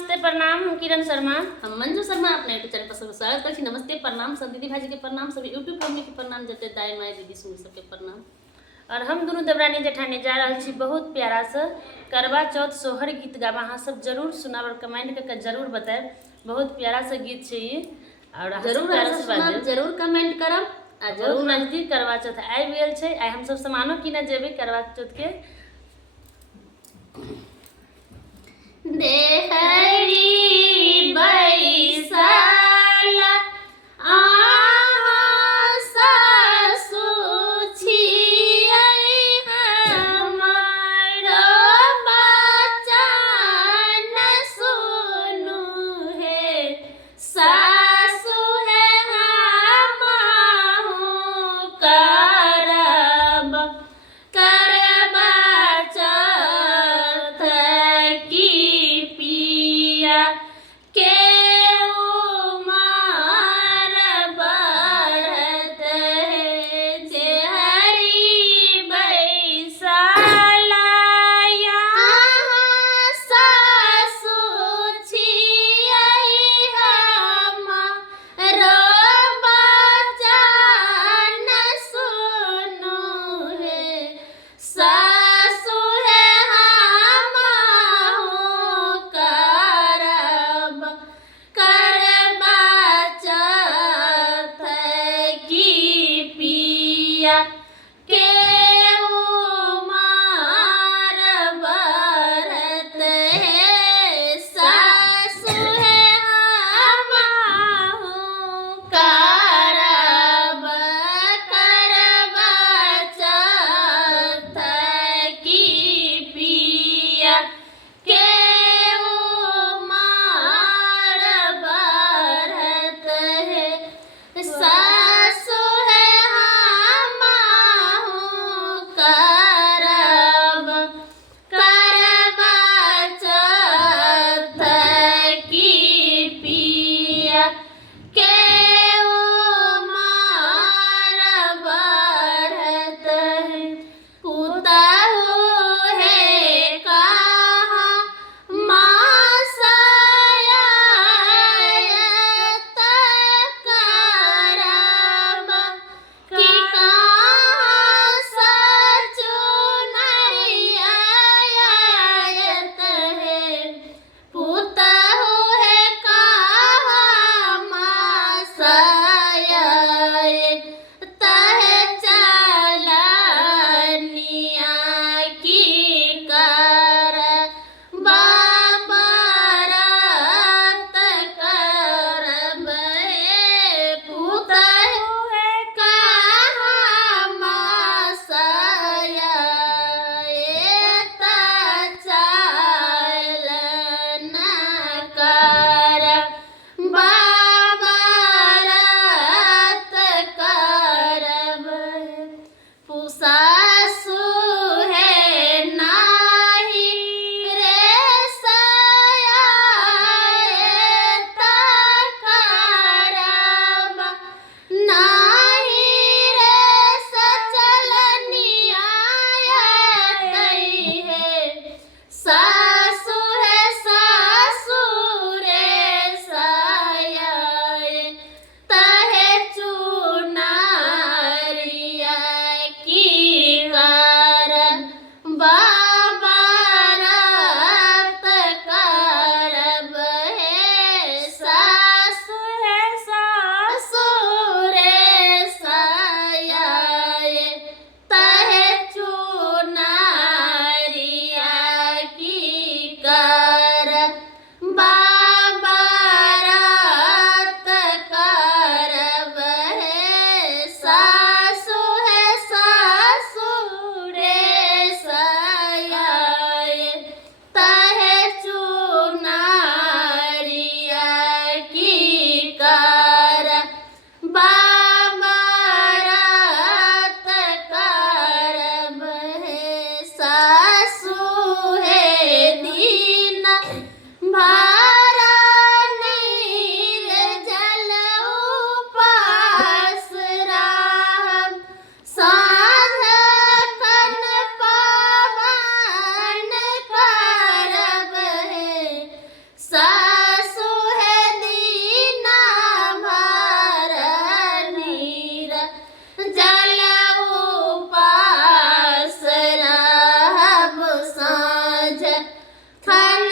नमस्ते प्रणाम। हम किरण शर्मा। हम मंजू शर्मा अपने यूट्यूब चैनल पर सबको स्वागत करछी। नमस्ते प्रणाम सब दीदी भाजी के प्रणाम, सब यूट्यूब फैमिली के प्रणाम, जते दाई माई दीदी सुनी सबके प्रणाम। और हम दोनों देवरानी जेठानी जा रहे छी बहुत प्यारा सा करवा चौथ सोहर गीत गाबा। अहाँ सब जरूर सुनाब और कमेंट करके जरूर बताएब। बहुत प्यारा सा गीत छै ये और जरूर कमेंट करब। आ बहुत नजदीक करवा चौथ आबि गेल छै। आइ हम सब सामानो किने जेबै करवा चौथ के। देहरी बैसल अहाँ सासु छियै हमर बचन सुनु हे सासु हे हमहु करब ठंड